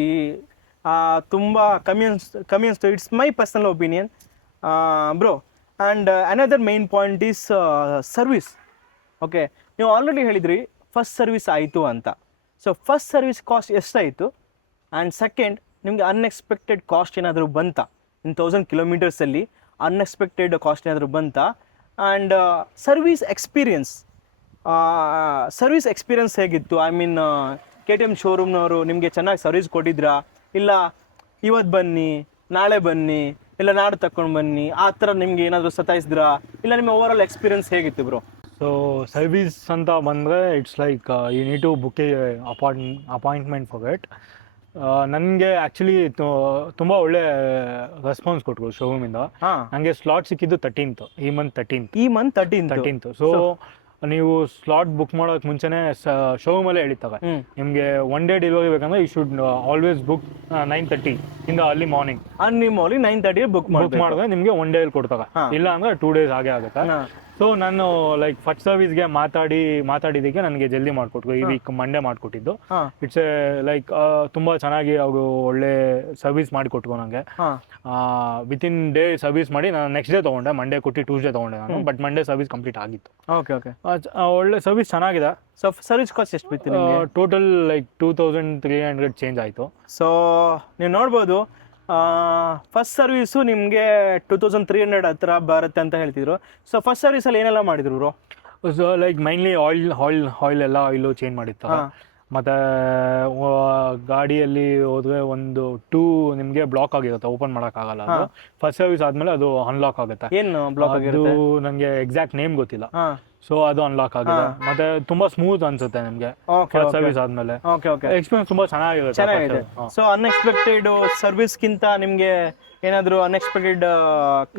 ತುಂಬ ಕಮ್ಮಿ ಅನಿಸ್ತು. It's my personal opinion bro. And another main point is service. Okay, ನೀವು ಆಲ್ರೆಡಿ ಹೇಳಿದ್ರಿ ಫಸ್ಟ್ ಸರ್ವಿಸ್ ಆಯಿತು ಅಂತ. ಸೊ ಫಸ್ಟ್ ಸರ್ವಿಸ್ ಕಾಸ್ಟ್ ಎಷ್ಟಾಯಿತು? ಆ್ಯಂಡ್ ಸೆಕೆಂಡ್, ನಿಮಗೆ ಅನ್ಎಕ್ಸ್ಪೆಕ್ಟೆಡ್ ಕಾಸ್ಟ್ ಏನಾದರೂ ಬಂತಾ ಇನ್ 1000 ಕಿಲೋಮೀಟರ್ಸಲ್ಲಿ? ಅನ್ಎಕ್ಸ್ಪೆಕ್ಟೆಡ್ ಕಾಸ್ಟ್ ಏನಾದರೂ ಬಂತಾ? ಆ್ಯಂಡ್ ಸರ್ವಿಸ್ ಎಕ್ಸ್ಪೀರಿಯನ್ಸ್ ಹೇಗಿತ್ತು? ಐ ಮೀನ್ KTM ಶೋರೂಮ್ನವರು ನಿಮಗೆ ಚೆನ್ನಾಗಿ ಸರ್ವಿಸ್ ಕೊಟ್ಟಿದ್ರಾ, ಇಲ್ಲ ಇವತ್ತು ಬನ್ನಿ ನಾಳೆ ಬನ್ನಿ ಇಲ್ಲ ನಾಡು ತಕೊಂಡು ಬನ್ನಿ ಆ ಥರ ನಿಮ್ಗೆ ಏನಾದರೂ ಸತಾಯಿಸಿದ್ರಾ, ಇಲ್ಲ ನಿಮ್ಮ ಓವರ್ ಆಲ್ ಎಕ್ಸ್ಪೀರಿಯನ್ಸ್ ಹೇಗಿತ್ತು ಬ್ರೋ? ಸೊ ಸರ್ವಿಸ್ ಅಂತ ಬಂದರೆ it's like you need to book a appointment for it. ನನಗೆ ಆ್ಯಕ್ಚುಲಿ ತುಂಬ ಒಳ್ಳೆ ರೆಸ್ಪಾನ್ಸ್ ಕೊಟ್ಟರು ಶೋರೂಮಿಂದ. ನನಗೆ ಸ್ಲಾಟ್ ಸಿಕ್ಕಿದ್ದು 13th, ಈ ಮಂತ್ 13th. ಸೊ ನೀವು ಸ್ಲಾಟ್ ಬುಕ್ ಮಾಡೋಕೆ ಮುಂಚೆನೇ ಶೋರೂಮಲ್ಲೇ ಹೇಳಿರ್ತಾರೆ ನಿಮಗೆ 1 day ಡೆಲಿವರಿ ಬೇಕಂದ್ರೆ you should always book 9:30 in the early morning. 9:30 book ಮಾಡಿದ್ರೆ ನಿಮಗೆ 1 day ಕೊಡ್ತಾರೆ, ಇಲ್ಲ ಅಂದ್ರೆ 2 days ಆಗೇ ಆಗುತ್ತೆ. ಸೊ ನಾನು ಲೈಕ್ ಫಸ್ಟ್ ಸರ್ವಿಸ್ಗೆ ಮಾತಾಡಿದ್ದಕ್ಕೆ ನನಗೆ ಜಲ್ದಿ ಮಾಡಿಕೊಟ್ರು. ಈ ವೀಕ್ ಮಂಡೇ ಮಾಡಿಕೊಟ್ಟಿದ್ದು. ಇಟ್ಸ್ ಲೈಕ್ ತುಂಬ ಚೆನ್ನಾಗಿ ಅವರು ಒಳ್ಳೆ ಸರ್ವಿಸ್ ಮಾಡಿಕೊಟ್ರು ನನಗೆ. ವಿತಿನ್ ಡೇ ಸರ್ವಿಸ್ ಮಾಡಿ ನಾನು ನೆಕ್ಸ್ಟ್ ಡೇ ತೊಗೊಂಡೆ, ಮಂಡೇ ಕೊಟ್ಟು ಟ್ಯೂಸ್ಡೇ ತೊಗೊಂಡೆ ನಾನು. ಬಟ್ ಮಂಡೇ ಸರ್ವಿಸ್ ಕಂಪ್ಲೀಟ್ ಆಗಿತ್ತು. ಓಕೆ, ಒಳ್ಳೆ ಸರ್ವಿಸ್ ಚೆನ್ನಾಗಿದೆ. ಸೊ ಸರ್ವಿಸ್ ಕಾಸ್ಟ್ ಎಷ್ಟು ಬಿತ್ತು? ಟೋಟಲ್ ಲೈಕ್ 2300 ಚೇಂಜ್ ಆಯಿತು. ಸೊ ನೀವು ನೋಡ್ಬೋದು, ಫಸ್ಟ್ ಸರ್ವಿಸು ನಿಮಗೆ 2300 ಹತ್ರ ಬರುತ್ತೆ ಅಂತ ಹೇಳ್ತಿದ್ರು. ಸೊ ಫಸ್ಟ್ ಸರ್ವಿಸಲ್ಲಿ ಏನೆಲ್ಲ ಮಾಡಿದ್ರು bro? So like mainly oil change ಮಾಡಿತ್ತು. ಮತ್ತು ಗಾಡಿಯಲ್ಲಿ ಹೋದರೆ ಒಂದು 2 ನಿಮಗೆ ಬ್ಲಾಕ್ ಆಗಿರುತ್ತೆ, ಓಪನ್ ಮಾಡೋಕ್ಕಾಗಲ್ಲ. ಅದು ಫಸ್ಟ್ ಸರ್ವಿಸ್ ಆದಮೇಲೆ ಅದು ಅನ್ಲಾಕ್ ಆಗುತ್ತೆ. ಏನು ಬ್ಲಾಕ್ ಆಗಿರುತ್ತೆ? ನನಗೆ ಎಕ್ಸಾಕ್ಟ್ ನೇಮ್ ಗೊತ್ತಿಲ್ಲ. ಸೊ ಅದು ಅನ್ಲಾಕ್ ಆಗಿದೆ. ಮತ್ತೆ ತುಂಬಾ ಸ್ಮೂತ್ ಅನ್ಸುತ್ತೆ ನಿಮಗೆ ಫಸ್ಟ್ ಸರ್ವಿಸ್ ಆದ್ಮೇಲೆ. ಎಕ್ಸ್ಪೀರಿಯನ್ಸ್ ತುಂಬಾ ಚೆನ್ನಾಗಿದೆ. ಸೊ ಅನ್ಎಕ್ಸ್ಪೆಕ್ಟೆಡ್ ಸರ್ವಿಸ್ಗಿಂತ ನಿಮಗೆ ಏನಾದರೂ ಅನ್ಎಕ್ಸ್ಪೆಕ್ಟೆಡ್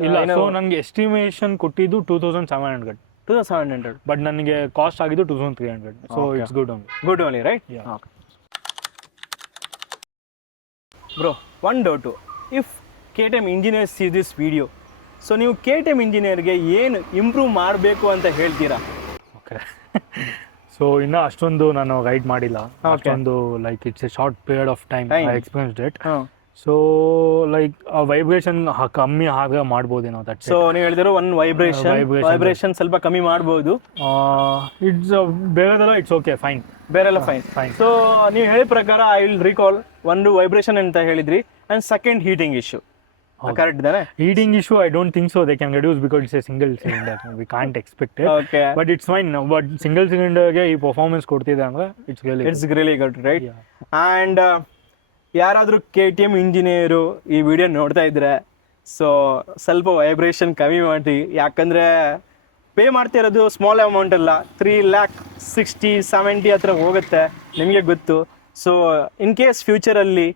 ಇಲ್ಲ. ಸೊ ನನಗೆ ಎಸ್ಟಿಮೇಷನ್ ಕೊಟ್ಟಿದ್ದು 2700. 2700. ಬಟ್ ನನಗೆ ಕಾಸ್ಟ್ ಆಗಿದ್ದು 2300. So Okay. It's good only. Good only, right? Yeah. Okay. Bro, one doubt. If KTM engineers see this video, so ನೀವು KTM ಇಂಜಿನಿಯರ್ಗೆ ಏನು ಇಂಪ್ರೂವ್ ಮಾಡಬೇಕು ಅಂತ ಹೇಳ್ತೀರಾ? ಓಕೆ. ಸೊ ಇನ್ನೂ ಅಷ್ಟೊಂದು ನಾನು ರೈಡ್ ಮಾಡಿಲ್ಲ. ಅಷ್ಟೊಂದು like it's A short period of time I experienced it. So like vibration ಕಮ್ಮಿ ಆಗ ಮಾಡ್ಬೋದೇನೋ ದಟ್. ಸೊ ನೀವು ಹೇಳಿದ್ರು ಒಂದು ವೈಬ್ರೇಷನ್ ಸ್ವಲ್ಪ ಕಮ್ಮಿ ಮಾಡ್ಬೋದು. ಇಟ್ಸ್ ಬೇರೆದೆಲ್ಲ ಇಟ್ಸ್ ಓಕೆ ಫೈನ್. ಬೇರೆಲ್ಲ ಫೈನ್. ಸೊ ನೀವು ಹೇಳಿದ ಪ್ರಕಾರ ಐ ವಿಲ್ ರಿಕಾಲ್, ಒಂದು ವೈಬ್ರೇಷನ್ ಅಂತ ಹೇಳಿದ್ರಿ and second heating issue. Correct ಇದಾನೆ? Heating issue, I don't think so. They can reduce because it's a single cylinder. We can't expect it. Okay. But it's fine. But single cylinder ಗೆ ಈ performance ಕೊಡ್ತಿದೆ ಅಂದ್ರೆ it's really good, right? Yeah. And ಯಾರಾದರೂ KTM ಇಂಜಿನಿಯರು ಈ ವಿಡಿಯೋ ನೋಡ್ತಾ ಇದ್ರೆ ಸೊ ಸ್ವಲ್ಪ ವೈಬ್ರೇಷನ್ ಕಮ್ಮಿ ಮಾಡಿ, ಯಾಕಂದರೆ ಪೇ ಮಾಡ್ತಿರೋದು ಸ್ಮಾಲ್ ಅಮೌಂಟ್ ಅಲ್ಲ, 3,60,70 ಹತ್ರ ಹೋಗುತ್ತೆ, ನಿಮಗೆ ಗೊತ್ತು. ಸೊ ಇನ್ ಕೇಸ್ ಫ್ಯೂಚರಲ್ಲಿ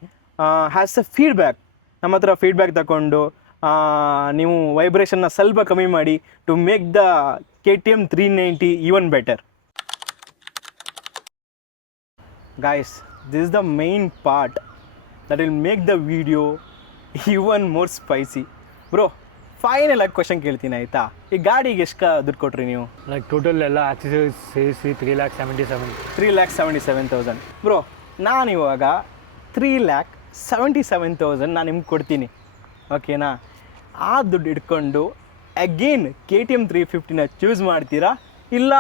ಹ್ಯಾಸ್ ಅ ಫೀಡ್ಬ್ಯಾಕ್, ನಮ್ಮ ಹತ್ರ ಫೀಡ್ಬ್ಯಾಕ್ ತಗೊಂಡು ನೀವು ವೈಬ್ರೇಷನ್ನ ಸ್ವಲ್ಪ ಕಮ್ಮಿ ಮಾಡಿ to make the KTM 390 even better. Guys, this is the main part that will make the video even more spicy. Bro, final ಆಗಿ ಕ್ವಶನ್ ಕೇಳ್ತೀನಿ ಆಯಿತಾ? ಈ ಗಾಡಿಗೆ ಎಷ್ಟು ದುಡ್ಡು ಕೊಟ್ರಿ ನೀವು? ಲೈಕ್ ಟೋಟಲ್ ಎಲ್ಲ ಆಕ್ಸೆಸರೀಸ್ ಸೇರಿಸಿ 3,77,000. ಬ್ರೋ, ನಾನಿವಾಗ 3,77,000 ನಾನು ನಿಮ್ಗೆ ಕೊಡ್ತೀನಿ, ಓಕೆನಾ? ಆ ದುಡ್ಡು ಇಟ್ಕೊಂಡು ಅಗೇನ್ KTM 350ನ ಚೂಸ್ ಮಾಡ್ತೀರಾ ಇಲ್ಲ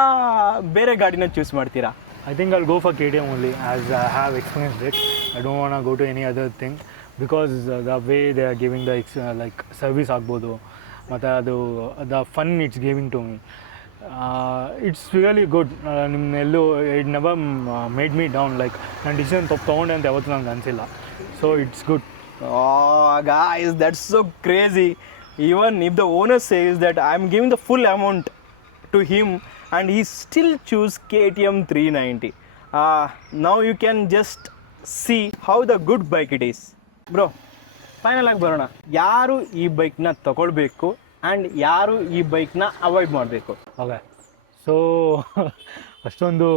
ಬೇರೆ ಗಾಡಿನ ಚೂಸ್ ಮಾಡ್ತೀರಾ? I think I'll go for KTM only as I have experienced it. I don't want to go to any other thing because the way they are giving the like service ಆಗ್ಬೋದು ಮತ್ತು ಅದು the fun it's giving to me. It's really good. ನಿಮ್ಮೆಲ್ಲೂ it never made me down. Like ನಾನು ಡಿಸಿಷನ್ ತೊಗೊಂಡೆ ಅಂತ ಯಾವತ್ತೂ ನನಗೆ ಅನಿಸಿಲ್ಲ. So it's good. Oh guys, that's so crazy. Even if the owner says that I'm giving the full amount to him and he still choose KTM 390. Now you can just see how the good bike it is. Bro, final ಆಗಿ ಬರೋಣ. ಯಾರು ಈ ಬೈಕ್ನ ತಗೊಳ್ಬೇಕು ಆ್ಯಂಡ್ ಯಾರು ಈ ಬೈಕ್ನ ಅವಾಯ್ಡ್ ಮಾಡಬೇಕು? ಓಕೆ, ಸೊ ಅಷ್ಟೊಂದು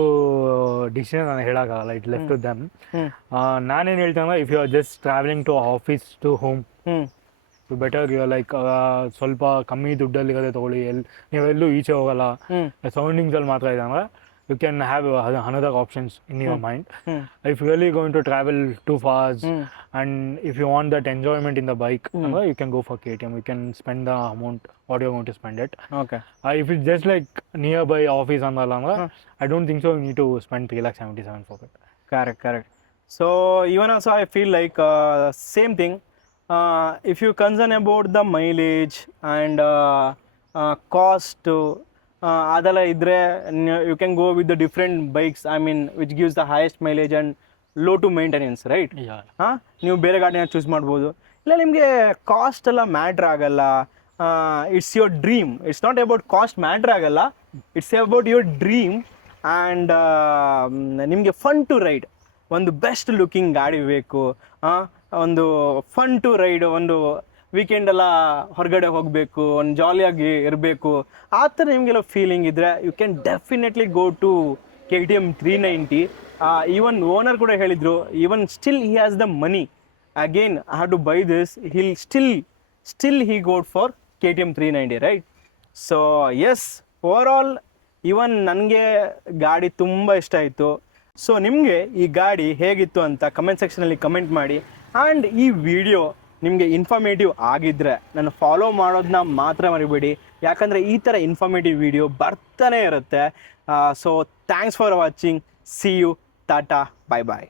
ಡಿಸಿಷನ್ ನಾನು ಹೇಳೋಕ್ಕಾಗಲ್ಲ. It left to them. ನಾನೇನು ಹೇಳ್ತೇನೆ, if you are just travelling to office to home, you better like ಸ್ವಲ್ಪ ಕಮ್ಮಿ ದುಡ್ಡಲ್ಲಿರೋದೇ ತೊಗೊಳ್ಳಿ. ನೀವೆಲ್ಲೂ ಈಚೆ ಹೋಗಲ್ಲ, ಸರೌಂಡಿಂಗ್ಸಲ್ಲಿ ಮಾತ್ರ ಇದೆ ಅಂದರೆ you can have another options in your mind. If you're really going to travel too fast and if you want that enjoyment in the bike, you can go for KTM. You can spend the amount what you're going to spend it. Okay. If it's just like nearby office and all, I don't think so you need to spend 3,77,000 for it. Correct. So even also I feel like same thing. If you concern about the mileage and cost, ಅದೆಲ್ಲ ಇದ್ದರೆ you can go with the different bikes, I mean which gives the highest mileage and low to maintenance, right? ನೀವು ಬೇರೆ ಗಾಡಿನ ಚೂಸ್ ಮಾಡ್ಬೋದು. ಇಲ್ಲ ನಿಮಗೆ ಕಾಸ್ಟ್ ಎಲ್ಲ ಮ್ಯಾಟ್ರ್ ಆಗಲ್ಲ, it's your dream. It's not about cost matter ಆಗಲ್ಲ, it's about your dream and ನಿಮಗೆ ಫನ್ ಟು ರೈಡ್, ಒಂದು ಬೆಸ್ಟ್ ಲುಕಿಂಗ್ ಗಾಡಿ ಬೇಕು, ಒಂದು ಫನ್ ಟು ರೈಡ್, ಒಂದು ವೀಕೆಂಡೆಲ್ಲ ಹೊರಗಡೆ ಹೋಗಬೇಕು, ಒಂದು ಜಾಲಿಯಾಗಿ ಇರಬೇಕು, ಆ ಥರ ನಿಮಗೆಲ್ಲ ಫೀಲಿಂಗ್ ಇದ್ದರೆ you can definitely go to KTM 390. Even owner ಕೂಡ ಹೇಳಿದರು, even still he has the money, again I have to buy this, he'll still he goes for KTM 390, right? So yes, overall even ನನಗೆ ಗಾಡಿ ತುಂಬ ಇಷ್ಟ ಆಯಿತು. ಸೊ ನಿಮಗೆ ಈ ಗಾಡಿ ಹೇಗಿತ್ತು ಅಂತ ಕಮೆಂಟ್ ಸೆಕ್ಷನಲ್ಲಿ ಕಮೆಂಟ್ ಮಾಡಿ. ಆ್ಯಂಡ್ ಈ ವಿಡಿಯೋ ನಿಮಗೆ ಇನ್ಫಾರ್ಮೇಟಿವ್ ಆಗಿದ್ದರೆ ನನ್ನ ಫಾಲೋ ಮಾಡೋದನ್ನ ಮಾತ್ರ ಮರಿಬೇಡಿ, ಯಾಕಂದರೆ ಈ ಥರ ಇನ್ಫಾರ್ಮೇಟಿವ್ ವಿಡಿಯೋ ಬರ್ತಾನೆ ಇರುತ್ತೆ. So thanks for watching. See you. Tata. Bye bye.